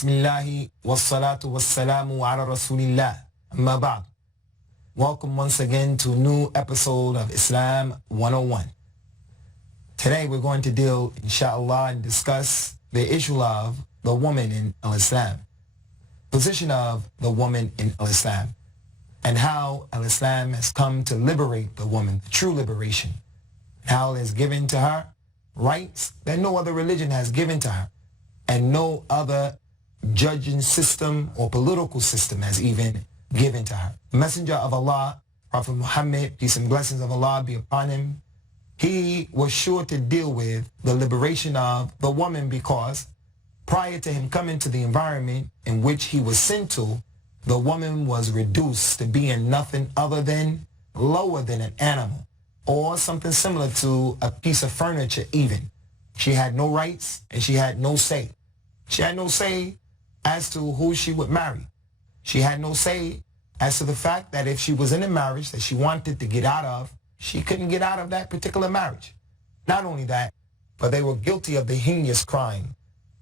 Bismillahi wassalatu wassalamu ala rasulillah. Amma ba'd. Welcome once again to a new episode of Islam 101. Today we're going to deal, inshallah, and discuss the issue of the woman in Islam, position of the woman in Islam, and how Islam has come to liberate the woman, the true liberation, how it has given to her rights that no other religion has given to her, and no other judging system or political system has even given to her. Messenger of Allah, Prophet Muhammad, peace and blessings of Allah be upon him, he was sure to deal with the liberation of the woman, because prior to him coming to the environment in which he was sent to, the woman was reduced to being nothing other than lower than an animal, or something similar to a piece of furniture even. She had no rights and she had no say. She had no say as to who she would marry. She had no say as to the fact that if she was in a marriage that she wanted to get out of, she couldn't get out of that particular marriage. Not only that, but they were guilty of the heinous crime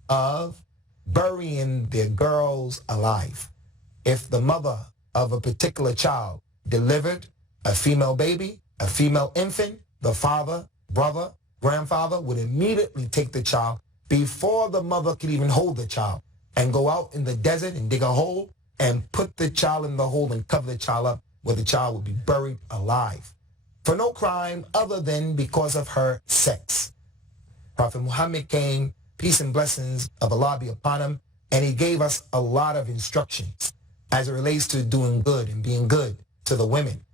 of burying their girls alive. If the mother of a particular child delivered a female baby, a female infant, the father, brother, grandfather would immediately take the child before the mother could even hold the child and go out in the desert and dig a hole and put the child in the hole and cover the child up, where the child would be buried alive for no crime other than because of her sex. Prophet Muhammad came, peace and blessings of Allah be upon him, and he gave us a lot of instructions as it relates to doing good and being good to the women.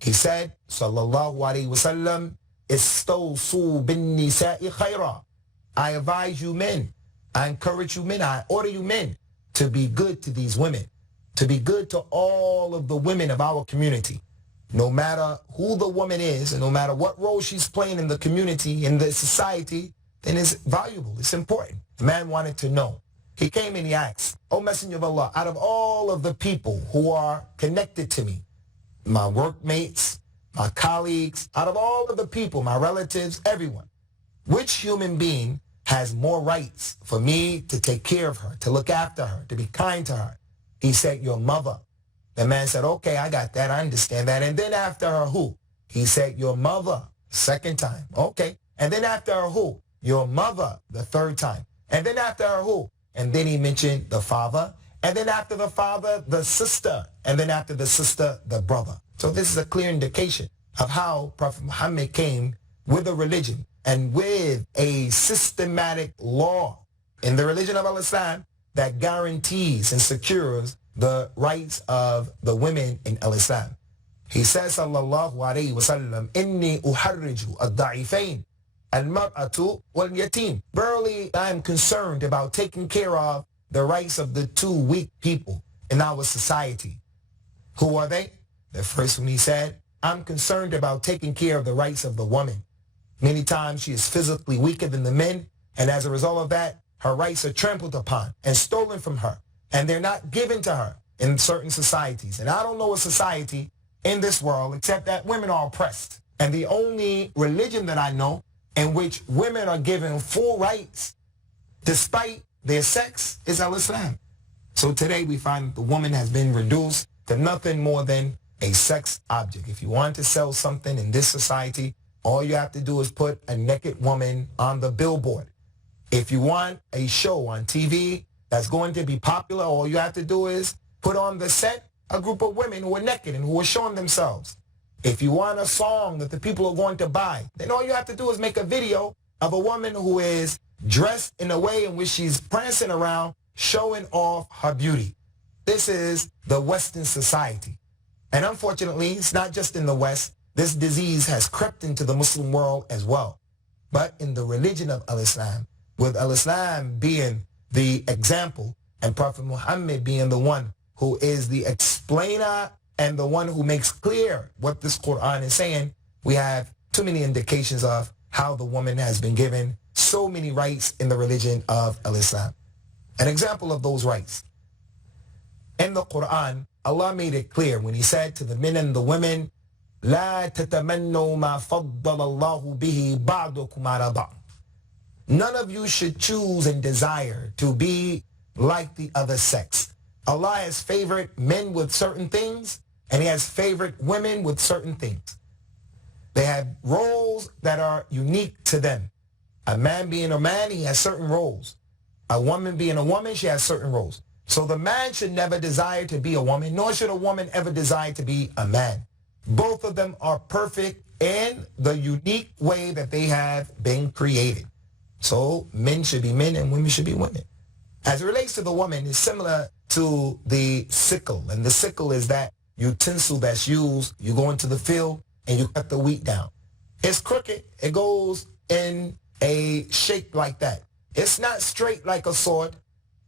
He said, sallallahu alayhi wasallam, istawsu bin nisa'i khayra. I advise you men, I encourage you men, I order you men to be good to these women, to be good to all of the women of our community. No matter who the woman is and no matter what role she's playing in the community, in the society, then it's valuable, it's important. The man wanted to know. He came and he asked, O Messenger of Allah, out of all of the people who are connected to me, my workmates, my colleagues, out of all of the people, my relatives, everyone, which human being has more rights for me to take care of her, to look after her, to be kind to her? He said, your mother. The man said, okay, I got that, I understand that. And then after her, who? He said, your mother, second time. Okay. And then after her, who? Your mother, the third time. And then after her, who? And then he mentioned the father. And then after the father, the sister. And then after the sister, the brother. So this is a clear indication of how Prophet Muhammad came with a religion and with a systematic law in the religion of Islam that guarantees and secures the rights of the women in Islam. He says, sallallahu alayhi wa sallam, inni uharriju ad-da'ifain al-mar'atu wal-yatim. Verily, I am concerned about taking care of the rights of the two weak people in our society. Who are they? The first one, he said, I'm concerned about taking care of the rights of the woman. Many times she is physically weaker than the men, and as a result of that, her rights are trampled upon and stolen from her, and they're not given to her in certain societies. And I don't know a society in this world except that women are oppressed. And the only religion that I know in which women are given full rights despite their sex is Islam. So today we find the woman has been reduced to nothing more than a sex object. If you want to sell something in this society, all you have to do is put a naked woman on the billboard. If you want a show on TV that's going to be popular, all you have to do is put on the set a group of women who are naked and who are showing themselves. If you want a song that the people are going to buy, then all you have to do is make a video of a woman who is dressed in a way in which she's prancing around, showing off her beauty. This is the Western society. And unfortunately, it's not just in the West. This disease has crept into the Muslim world as well. But in the religion of Islam, with Islam being the example and Prophet Muhammad being the one who is the explainer and the one who makes clear what this Quran is saying, we have too many indications of how the woman has been given so many rights in the religion of Islam. An example of those rights. In the Quran, Allah made it clear when he said to the men and the women, لا تتمنوا ما فضل الله به بعضكم على بعض. None of you should choose and desire to be like the other sex. Allah has favored men with certain things, and he has favored women with certain things. They have roles that are unique to them. A man being a man, he has certain roles. A woman being a woman, she has certain roles. So the man should never desire to be a woman, nor should a woman ever desire to be a man. Both of them are perfect in the unique way that they have been created. So men should be men and women should be women. As it relates to the woman, it's similar to the sickle. And the sickle is that utensil that's used. You go into the field and you cut the wheat down. It's crooked. It goes in a shape like that. It's not straight like a sword,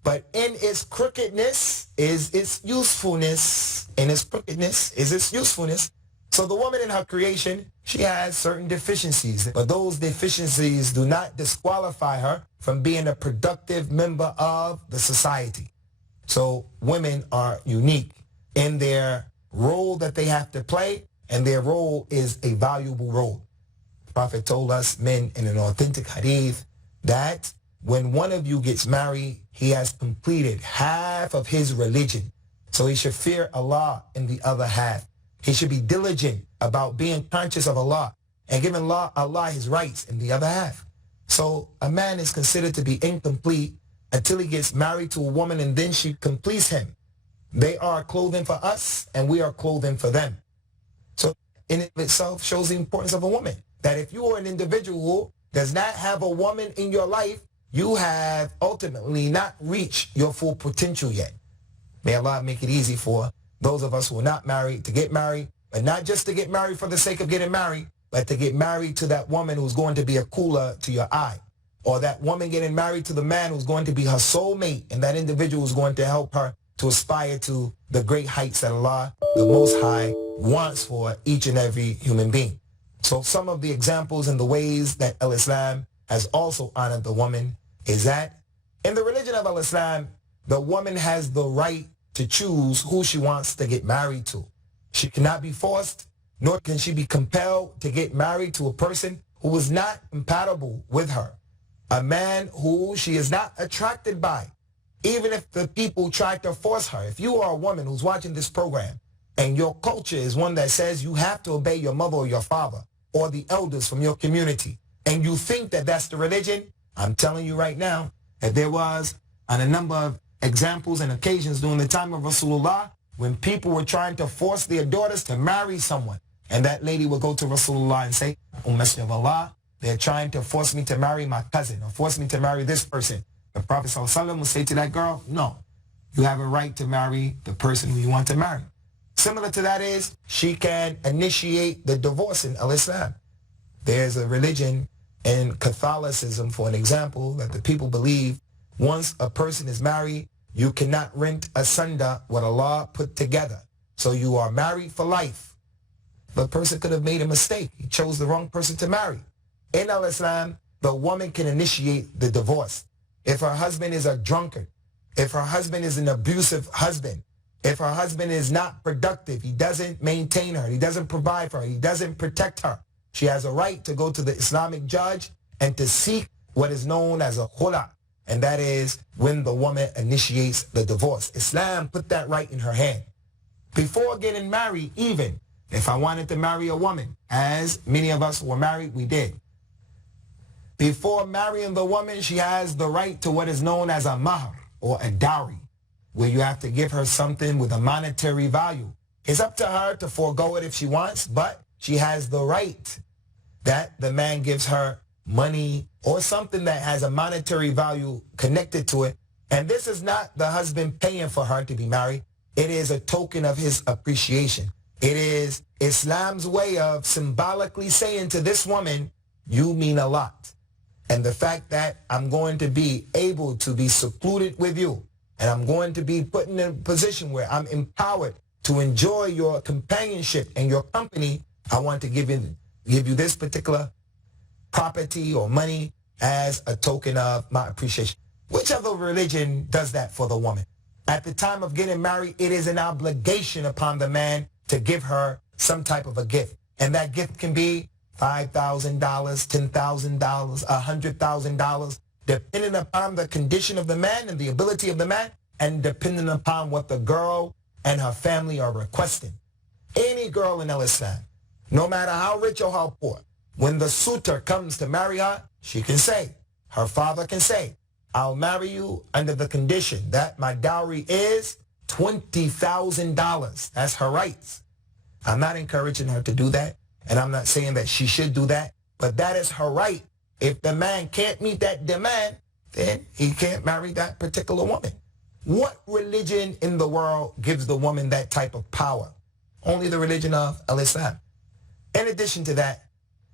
but in its crookedness is its usefulness. In its crookedness is its usefulness. So the woman in her creation, she has certain deficiencies, but those deficiencies do not disqualify her from being a productive member of the society. So women are unique in their role that they have to play, and their role is a valuable role. The Prophet told us, men, in an authentic hadith, that when one of you gets married, he has completed half of his religion. So he should fear Allah in the other half. He should be diligent about being conscious of Allah and giving Allah his rights in the other half. So a man is considered to be incomplete until he gets married to a woman and then she completes him. They are clothing for us and we are clothing for them. So in itself shows the importance of a woman. That if you are an individual who does not have a woman in your life, you have ultimately not reached your full potential yet. May Allah make it easy for those of us who are not married to get married, but not just to get married for the sake of getting married, but to get married to that woman who's going to be a cooler to your eye, or that woman getting married to the man who's going to be her soulmate, and that individual is going to help her to aspire to the great heights that Allah, the Most High, wants for each and every human being. So some of the examples and the ways that Al-Islam has also honored the woman is that in the religion of Al-Islam, the woman has the right to choose who she wants to get married to. She cannot be forced, nor can she be compelled to get married to a person who is not compatible with her, a man who she is not attracted by, even if the people try to force her. If you are a woman who's watching this program and your culture is one that says you have to obey your mother or your father or the elders from your community, and you think that that's the religion, I'm telling you right now that there was on a number of examples and occasions during the time of Rasulullah when people were trying to force their daughters to marry someone. And that lady would go to Rasulullah and say, "O Messenger of Allah, they're trying to force me to marry my cousin or force me to marry this person." The Prophet ﷺ would say to that girl, "No, you have a right to marry the person who you want to marry." Similar to that is she can initiate the divorce in Al-Islam. There's a religion in Catholicism, for an example, that the people believe once a person is married, you cannot rent asunder what Allah put together. So you are married for life. The person could have made a mistake. He chose the wrong person to marry. In Al-Islam, the woman can initiate the divorce. If her husband is a drunkard, if her husband is an abusive husband, if her husband is not productive, he doesn't maintain her, he doesn't provide for her, he doesn't protect her, she has a right to go to the Islamic judge and to seek what is known as a khula. And that is when the woman initiates the divorce. Islam put that right in her hand. Before getting married, even if I wanted to marry a woman, as many of us who were married, we did. Before marrying the woman, she has the right to what is known as a mahr, or a dowry, where you have to give her something with a monetary value. It's up to her to forego it if she wants, but she has the right that the man gives her money or something that has a monetary value connected to it. And this is not the husband paying for her to be married. It is a token of his appreciation. It is Islam's way of symbolically saying to this woman, you mean a lot. And the fact that I'm going to be able to be secluded with you, and I'm going to be put in a position where I'm empowered to enjoy your companionship and your company, I want to give you this particular property or money as a token of my appreciation. Which other religion does that for the woman? At the time of getting married, it is an obligation upon the man to give her some type of a gift. And that gift can be $5,000, $10,000, $100,000. depending upon the condition of the man and the ability of the man, and depending upon what the girl and her family are requesting. Any girl in Islam, no matter how rich or how poor, when the suitor comes to marry her, she can say, her father can say, I'll marry you under the condition that my dowry is $20,000. That's her rights. I'm not encouraging her to do that, and I'm not saying that she should do that, but that is her right. If the man can't meet that demand, then he can't marry that particular woman. What religion in the world gives the woman that type of power? Only the religion of Islam. In addition to that,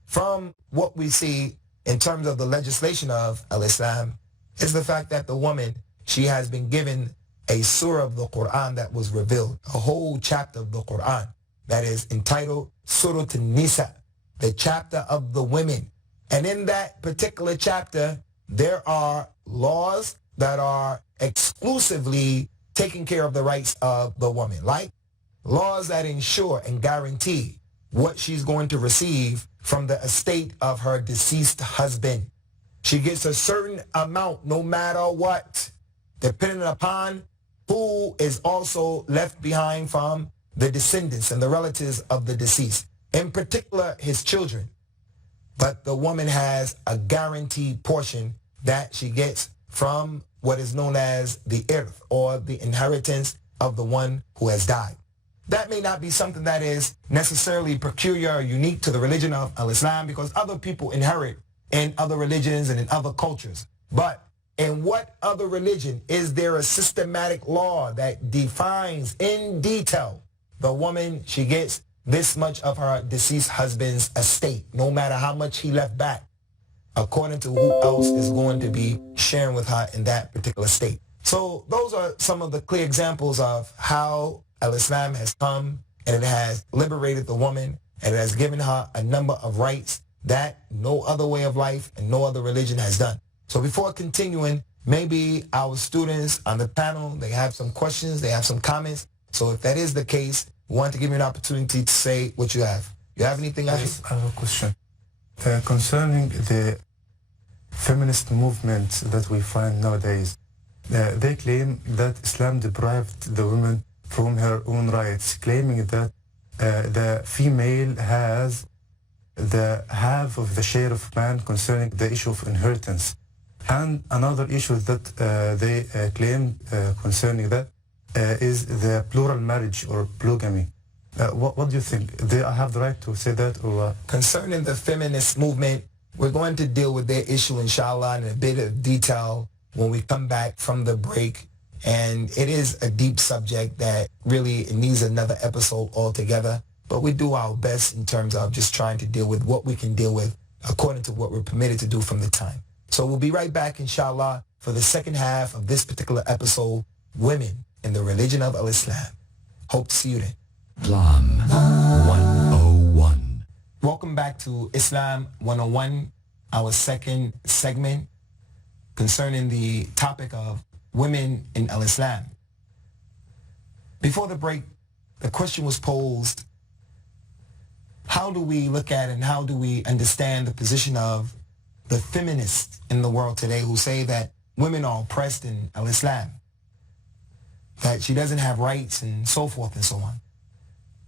from what we see in terms of the legislation of Islam, is the fact that the woman, she has been given a surah of the Quran that was revealed, a whole chapter of the Quran that is entitled Surah An-Nisa, the chapter of the women. And in that particular chapter, there are laws that are exclusively taking care of the rights of the woman, like laws that ensure and guarantee what she's going to receive from the estate of her deceased husband. She gets a certain amount no matter what, depending upon who is also left behind from the descendants and the relatives of the deceased, in particular his children. But the woman has a guaranteed portion that she gets from what is known as the irth, or the inheritance of the one who has died. That may not be something that is necessarily peculiar or unique to the religion of Islam, because other people inherit in other religions and in other cultures. But in what other religion is there a systematic law that defines in detail the woman, she gets this much of her deceased husband's estate, no matter how much he left back, according to who else is going to be sharing with her in that particular state? So those are some of the clear examples of how Islam has come, and it has liberated the woman, and it has given her a number of rights that no other way of life and no other religion has done. So before continuing, maybe our students on the panel, they have some questions, they have some comments. So if that is the case, we want to give you an opportunity to say what you have. You have anything else? I have a question. Concerning the feminist movement that we find nowadays, they claim that Islam deprived the woman from her own rights, claiming that the female has the half of the share of man concerning the issue of inheritance. And another issue that they claim concerning that is the plural marriage or polygamy. What do you think? Do I have the right to say that, or what? Concerning the feminist movement, we're going to deal with their issue, inshallah, in a bit of detail when we come back from the break. And it is a deep subject that really needs another episode altogether. But we do our best in terms of just trying to deal with what we can deal with according to what we're permitted to do from the time. So we'll be right back, inshallah, for the second half of this particular episode, Women in the Religion of Islam. Hope to see you then. Islam 101. Welcome back to Islam 101, our second segment concerning the topic of women in Islam. Before the break, the question was posed, how do we look at and how do we understand the position of the feminists in the world today who say that women are oppressed in Islam, that she doesn't have rights and so forth and so on?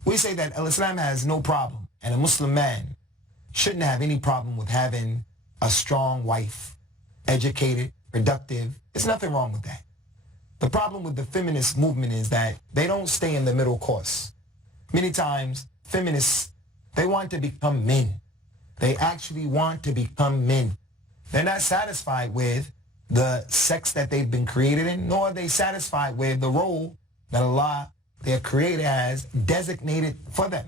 We say that Islam has no problem, and a Muslim man shouldn't have any problem with having a strong wife, educated, productive. There's nothing wrong with that. The problem with the feminist movement is that they don't stay in the middle course. Many times, feminists, they want to become men. They actually want to become men. They're not satisfied with the sex that they've been created in, nor are they satisfied with the role that Allah, their creator, has designated for them.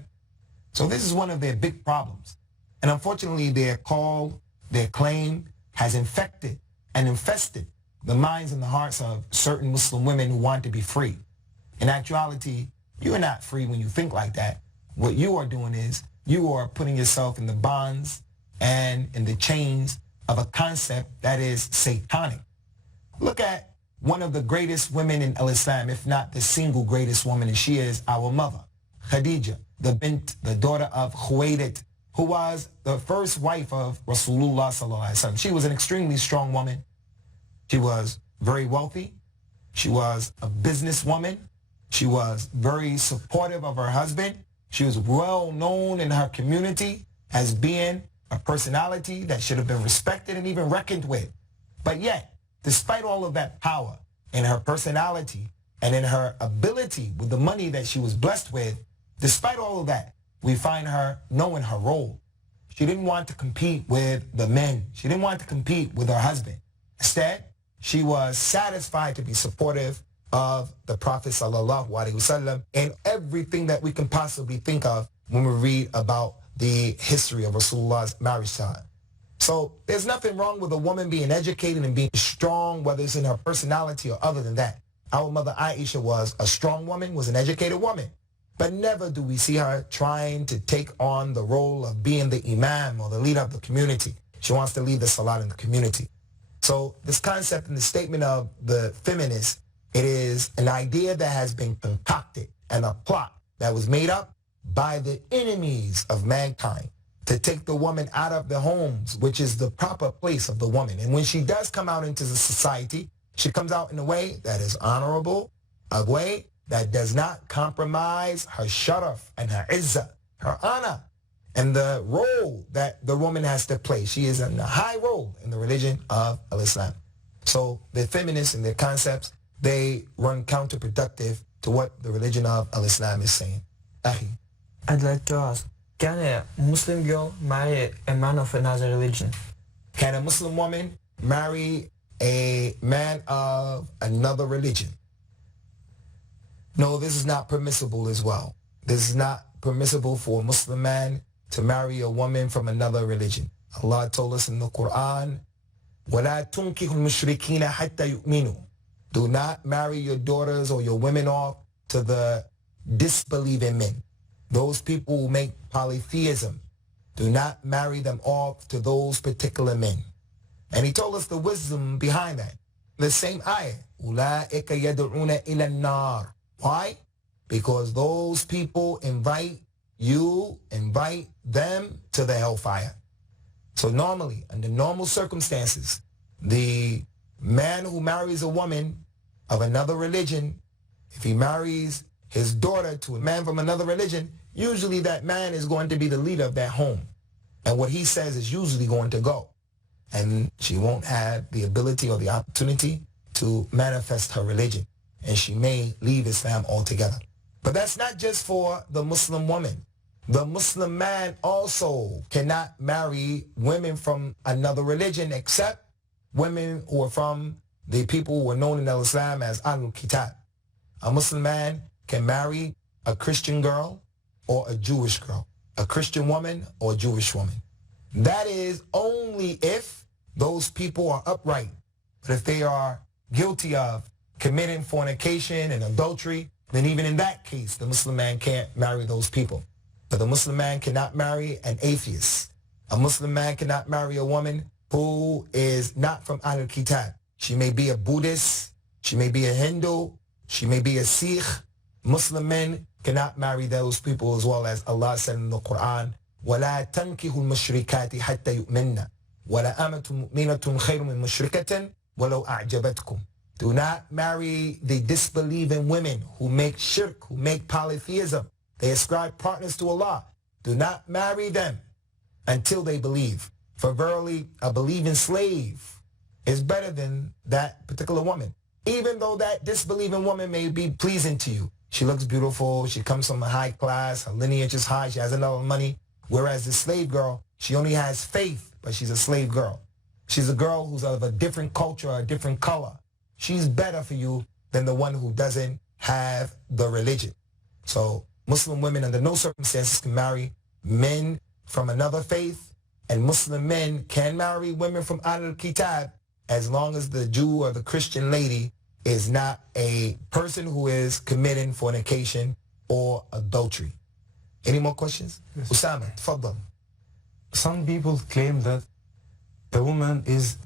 So this is one of their big problems. And unfortunately, their call, their claim has infected and infested the minds and the hearts of certain Muslim women who want to be free. In actuality, you are not free when you think like that. What you are doing is you are putting yourself in the bonds and in the chains of a concept that is satanic. Look at one of the greatest women in Islam, if not the single greatest woman, and she is our mother, Khadija, the daughter of Khuwaylid, who was the first wife of Rasulullah sallallahu alaihi wasallam. She was an extremely strong woman. She was very wealthy. She was a businesswoman. She was very supportive of her husband. She was well known in her community as being a personality that should have been respected and even reckoned with. But yet, despite all of that power in her personality and in her ability with the money that she was blessed with, despite all of that, we find her knowing her role. She didn't want to compete with the men. She didn't want to compete with her husband. Instead, she was satisfied to be supportive of the Prophet sallallahu alaihi wasallam in everything that we can possibly think of when we read about the history of Rasulullah's marriage time. So there's nothing wrong with a woman being educated and being strong, whether it's in her personality or other than that. Our mother Aisha was a strong woman, was an educated woman. But never do we see her trying to take on the role of being the imam or the leader of the community. She wants to lead the salat in the community. So this concept and the statement of the feminist, it is an idea that has been concocted and a plot that was made up by the enemies of mankind to take the woman out of the homes, which is the proper place of the woman. And when she does come out into the society, she comes out in a way that is honorable, a way that does not compromise her sharaf and her izzah, her honor, and the role that the woman has to play. She is in a high role in the religion of Islam. So the feminists and their concepts, they run counterproductive to what the religion of Islam is saying. I'd like to ask, can a Muslim girl marry a man of another religion? Can a Muslim woman marry a man of another religion? No, this is not permissible as well. This is not permissible for a Muslim man to marry a woman from another religion. Allah told us in the Quran, وَلَا تُنْكِحُ الْمُشْرِكِينَ حَتَّى يُؤْمِنُوا. Do not marry your daughters or your women off to the disbelieving men. Those people who make polytheism, do not marry them off to those particular men. And he told us the wisdom behind that. The same ayah, أُولَٰئِكَ يَدْعُونَ إِلَى النَّارِ. Why? Because those people invite them to the hellfire. So normally, under normal circumstances, the man who marries a woman of another religion, if he marries his daughter to a man from another religion, usually that man is going to be the leader of that home. And what he says is usually going to go. And she won't have the ability or the opportunity to manifest her religion. And she may leave Islam altogether. But that's not just for the Muslim woman. The Muslim man also cannot marry women from another religion except women who are from the people who are known in Islam as Ahlul Kitab. A Muslim man can marry a Christian girl or a Jewish girl, a Christian woman or a Jewish woman. That is only if those people are upright. But if they are guilty of committing fornication and adultery, then even in that case, the Muslim man can't marry those people. But the Muslim man cannot marry an atheist. A Muslim man cannot marry a woman who is not from Ahlul Kitab. She may be a Buddhist, she may be a Hindu, she may be a Sikh. Muslim men cannot marry those people, as well as Allah said in the Quran, وَلَا تَنْكِهُ الْمُشْرِكَاتِ حَتَّى يُؤْمِنَّ وَلَا أَمَةٌ مُؤْمِنَةٌ خَيْرٌ مِنْ مُشْرِكَةٍ وَلَوْ أَعْجَبَتْكُمْ. Do not marry the disbelieving women who make shirk, who make polytheism. They ascribe partners to Allah. Do not marry them until they believe. For verily, a believing slave is better than that particular woman. Even though that disbelieving woman may be pleasing to you. She looks beautiful. She comes from a high class. Her lineage is high. She has a lot of money. Whereas the slave girl, she only has faith, but she's a slave girl. She's a girl who's of a different culture, a different color. She's better for you than the one who doesn't have the religion. So Muslim women under no circumstances can marry men from another faith, and Muslim men can marry women from Ahlul Kitab as long as the Jew or the Christian lady is not a person who is committing fornication or adultery. Any more questions? Yes. Usama, tfaddal. Some people claim that the woman is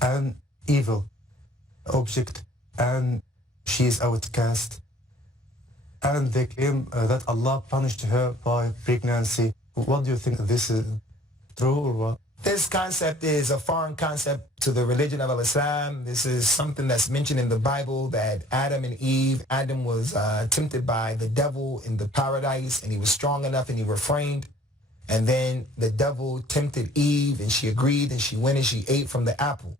an evil object and she is outcast, and they claim that Allah punished her by pregnancy. What do you think? This is true or what? This concept is a foreign concept to the religion of Islam. This is something that's mentioned in the Bible, that Adam and Eve, Adam was tempted by the devil in the paradise, and he was strong enough and he refrained. And then the devil tempted Eve, and she agreed, and she went and she ate from the apple.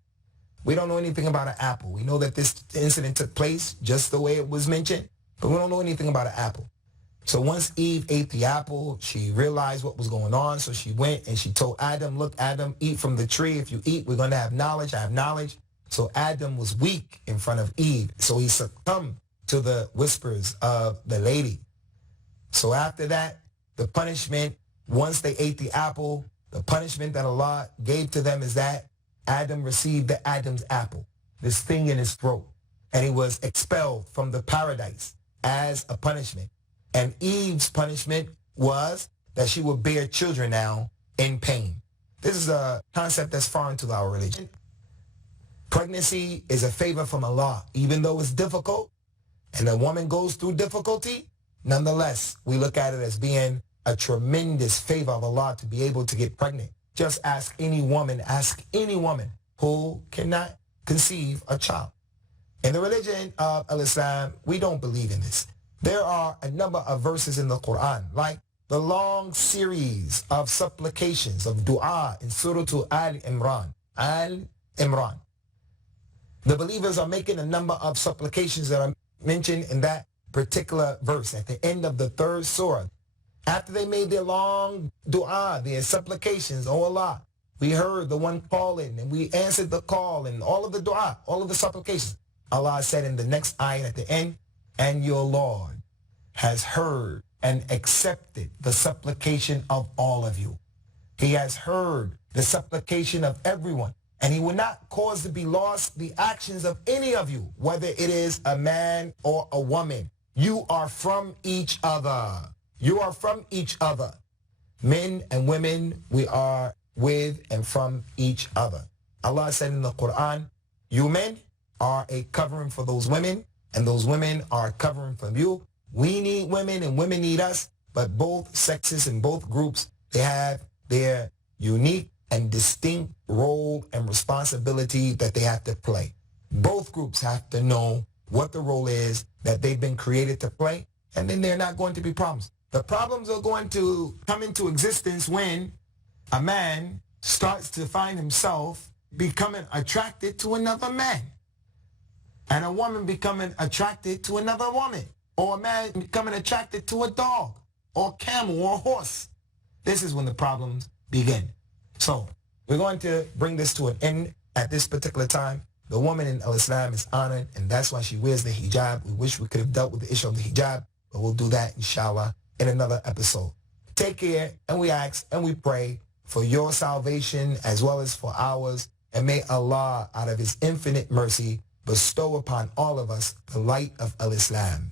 We don't know anything about an apple. We know that this incident took place just the way it was mentioned, but we don't know anything about an apple. So once Eve ate the apple, she realized what was going on. So she went and she told Adam, look, Adam, eat from the tree. If you eat, we're going to have knowledge. I have knowledge. So Adam was weak in front of Eve. So he succumbed to the whispers of the lady. So after that, the punishment, once they ate the apple, the punishment that Allah gave to them is that Adam received the Adam's apple, this thing in his throat, and he was expelled from the paradise as a punishment. And Eve's punishment was that she would bear children now in pain. This is a concept that's foreign to our religion. Pregnancy is a favor from Allah. Even though it's difficult and a woman goes through difficulty, nonetheless, we look at it as being a tremendous favor of Allah to be able to get pregnant. Just ask any woman who cannot conceive a child. In the religion of Islam, we don't believe in this. There are a number of verses in the Quran, like the long series of supplications of dua in Surah Al-Imran. Al-Imran. The believers are making a number of supplications that are mentioned in that particular verse at the end of the third surah. After they made their long dua, their supplications, oh Allah, we heard the one calling and we answered the call, and all of the dua, all of the supplications. Allah said in the next ayah at the end, and your Lord has heard and accepted the supplication of all of you. He has heard the supplication of everyone, and he will not cause to be lost the actions of any of you, whether it is a man or a woman. You are from each other. You are from each other. Men and women, we are with and from each other. Allah said in the Quran, you men are a covering for those women, and those women are covering for you. We need women and women need us, but both sexes and both groups, they have their unique and distinct role and responsibility that they have to play. Both groups have to know what the role is that they've been created to play, and then they're not going to be problems. The problems are going to come into existence when a man starts to find himself becoming attracted to another man, and a woman becoming attracted to another woman, or a man becoming attracted to a dog, or a camel, or a horse. This is when the problems begin. So we're going to bring this to an end at this particular time. The woman in Islam is honored, and that's why she wears the hijab. We wish we could have dealt with the issue of the hijab, but we'll do that, inshallah, in another episode. Take care, and we ask and we pray for your salvation as well as for ours, and may Allah, out of his infinite mercy, bestow upon all of us the light of Al-Islam.